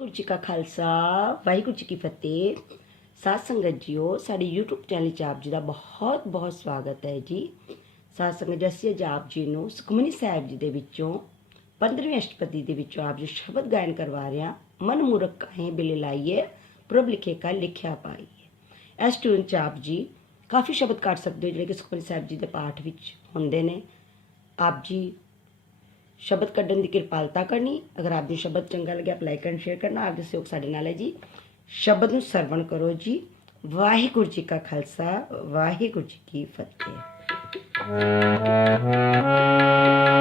ਵਾਹਿਗੁਰੂ ਜੀ ਕਾ ਖਾਲਸਾ, ਵਾਹਿਗੁਰੂ ਜੀ ਕੀ ਫਤਿਹ। ਸਾਧ ਸੰਗਤ ਜੀਓ, ਸਾਡੇ YouTube ਚੈਨਲ 'ਚ ਆਪ ਜੀ ਦਾ ਬਹੁਤ ਬਹੁਤ ਸਵਾਗਤ ਹੈ ਜੀ। ਸਾਧ ਸੰਗਤ ਜਸੀ ਅੱਜ ਆਪ ਜੀ ਨੂੰ ਸੁਖਮਨੀ ਸਾਹਿਬ ਜੀ ਦੇ ਵਿੱਚੋਂ 15ਵੀਂ ਅਸ਼ਟਪਦੀ ਦੇ ਵਿੱਚੋਂ ਆਪ ਜੀ ਸ਼ਬਦ ਗਾਇਨ ਕਰਵਾ ਰਿਹਾ ਹਾਂ। ਮਨ ਮੂਰਖ ਕਾਹੇ ਬਿਲੇ ਲਾਈਏ, ਪ੍ਰਭ ਲਿਖੇ ਕਾ ਲਿਖਿਆ ਪਾਈਏ। ਇਸ ਟਿਊਨ 'ਚ ਆਪ ਜੀ ਕਾਫੀ ਸ਼ਬਦ ਕੱਢ ਸਕਦੇ ਹੋ, ਜਿਹੜੇ ਕਿ ਸੁਖਮਨੀ ਸਾਹਿਬ ਜੀ ਦੇ ਪਾਠ ਵਿੱਚ ਹੁੰਦੇ ਨੇ। ਆਪ ਜੀ ਸ਼ਬਦ ਕੱਢਣ ਦੀ ਕਿਰਪਾਲਤਾ ਕਰਨੀ, ਅਗਰ ਆਪ ਨੂੰ ਸ਼ਬਦ ਚੰਗਾ ਲੱਗਿਆ ਆਪ ਲਾਈਕ ਐਂਡ ਸ਼ੇਅਰ ਕਰਨਾ, ਆਪ ਦੇ ਸਹਿਯੋਗ ਸਾਡੇ ਨਾਲ ਹੈ ਜੀ। ਸ਼ਬਦ ਨੂੰ ਸਰਵਣ ਕਰੋ ਜੀ। ਵਾਹਿਗੁਰੂ ਜੀ ਕਾ ਖਾਲਸਾ, ਵਾਹਿਗੁਰੂ ਜੀ ਕੀ ਫਤਿਹ।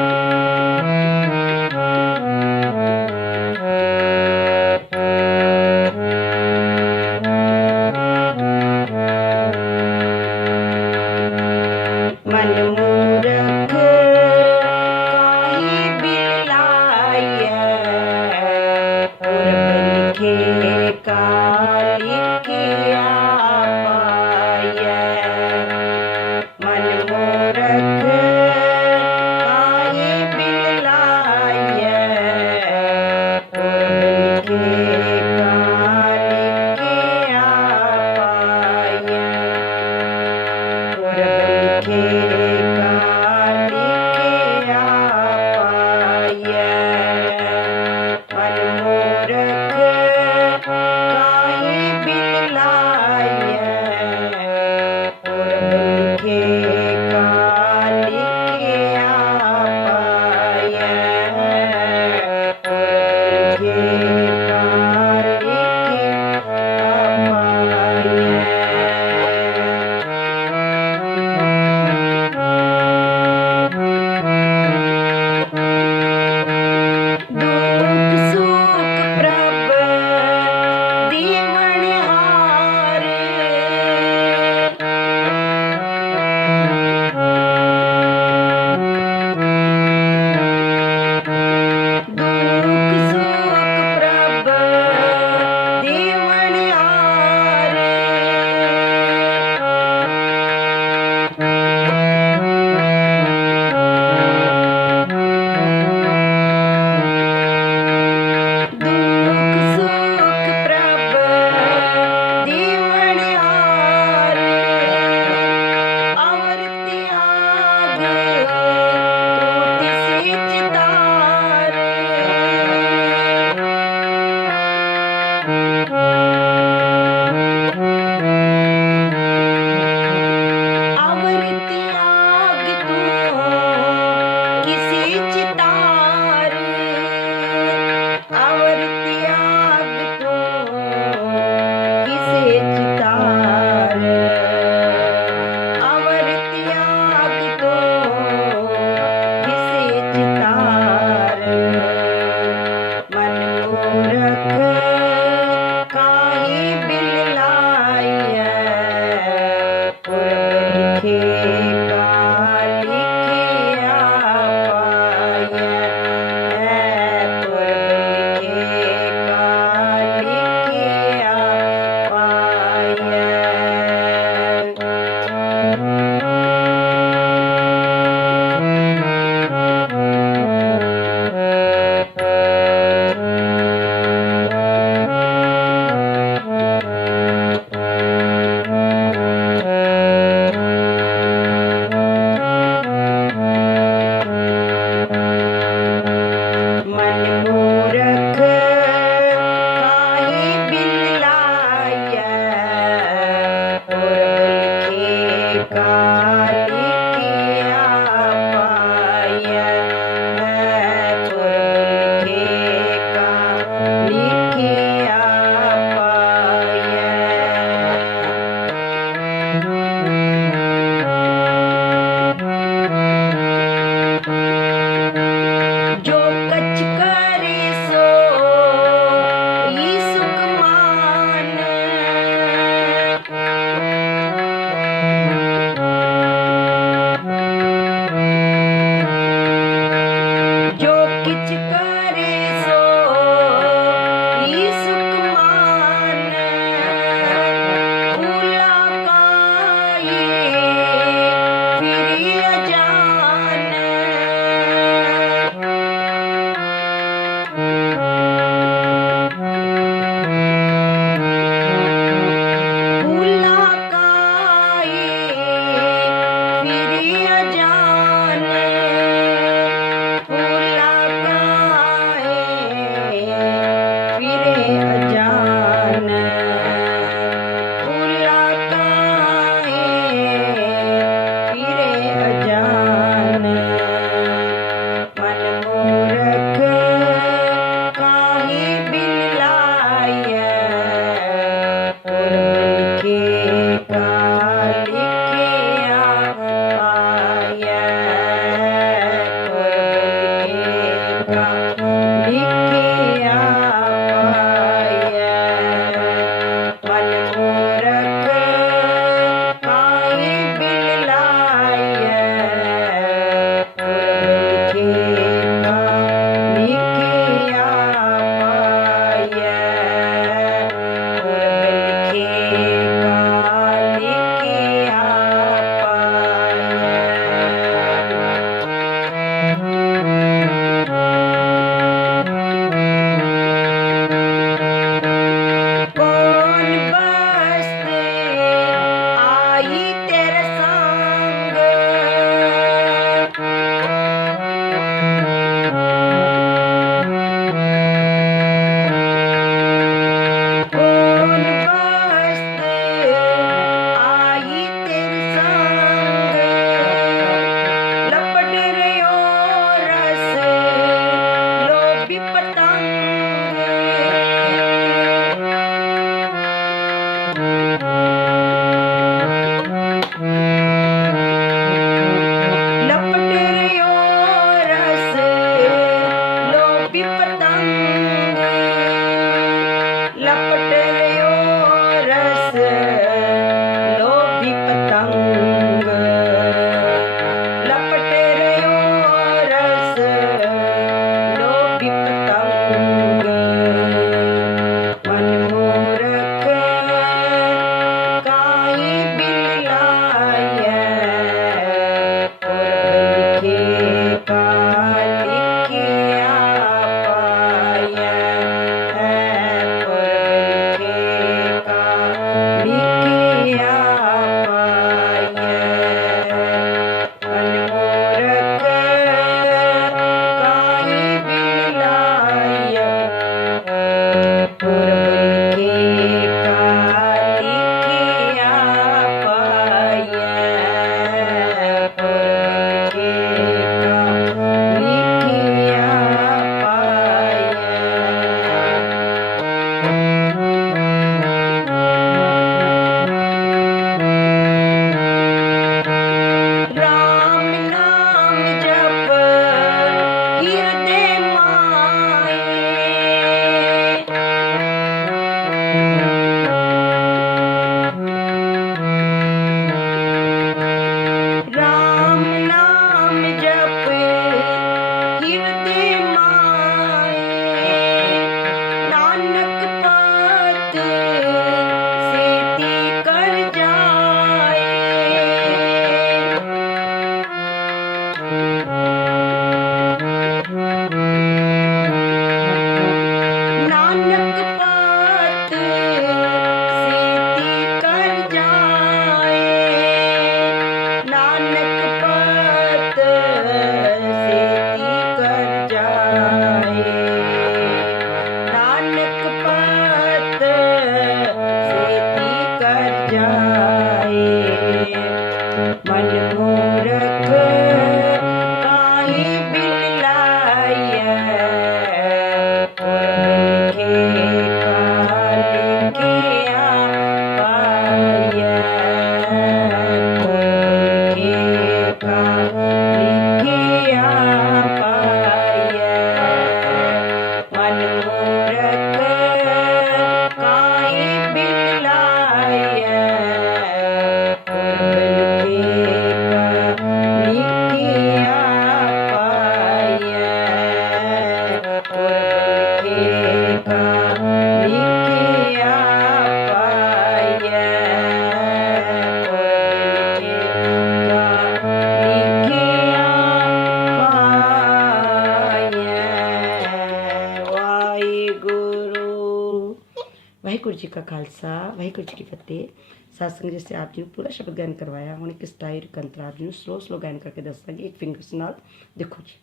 वाहगुरु जी की फतेह सत्संग जिससे आप जी ने पूरा शब्द गायन करवाया हूँ किस टाइर कंत्र आप जी स्लो स्लो गायन करके दसा एक फिंगर्स नाल देखो जी।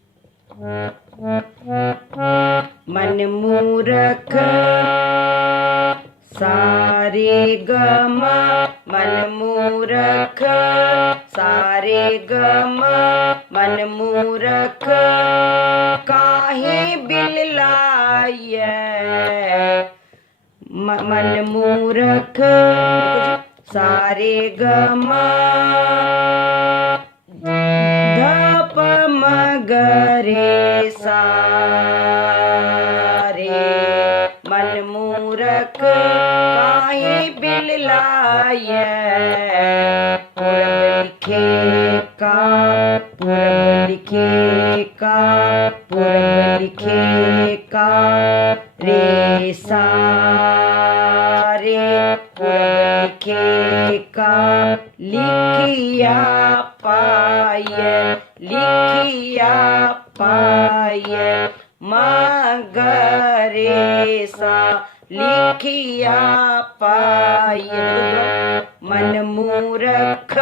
मन मूरख, सारे गमा, मन मूरख, सारे गमा, मन मूरख, काहे बिल लाइए മൻമൂരഖ സാരേ ഗമ. ധപ മഗരേ സാരേ. മൻമൂരഖ കായി ബിലായ പുറം ലിഖേ കാ പുറം ലിഖേ കാ പുര லிக்கியா பாய லிக்கியா பாய மகரேசா லிக்கியா பாய மனமூரக்க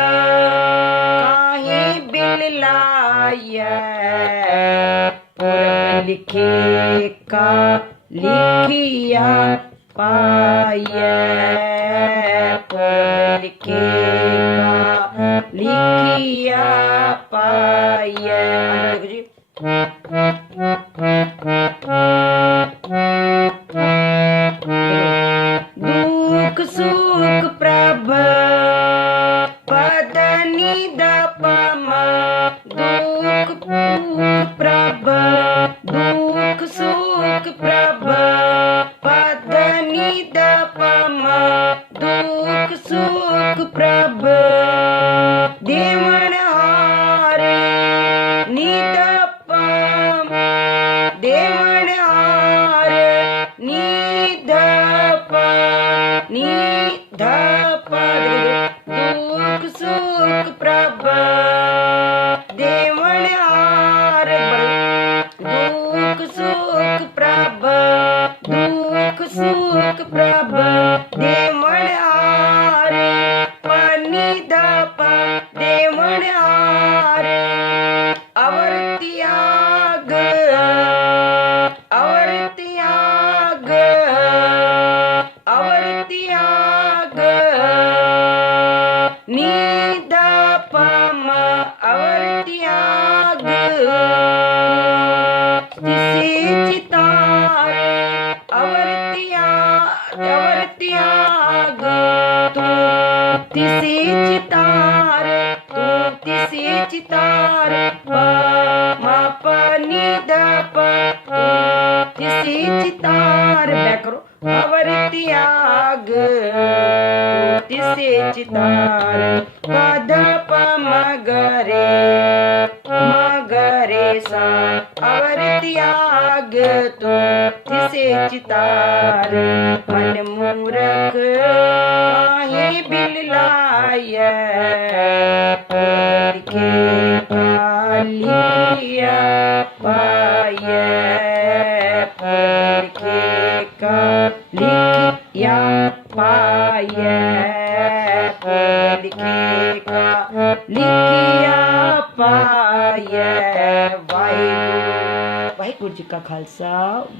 காஹி பில்லாய लिखे का ਲਾਇਐ ਪੁਰਬ ਲਿਖੇ ਕਾ ਲਿਖਿਆ ਪਾਇਐ ਪੁਰਬ ਜੀ ਦੁਖ ਸੁਖ ਪ੍ਰਭ ਪਦਨੀ citare pa ma pa ni da pa isi citare bekro avritiyag isi citare pada pa magare magare sa avritiyag tu isi citare man murak kahi bilaya ਜੀ ਕਾ ਖਾਲਸਾ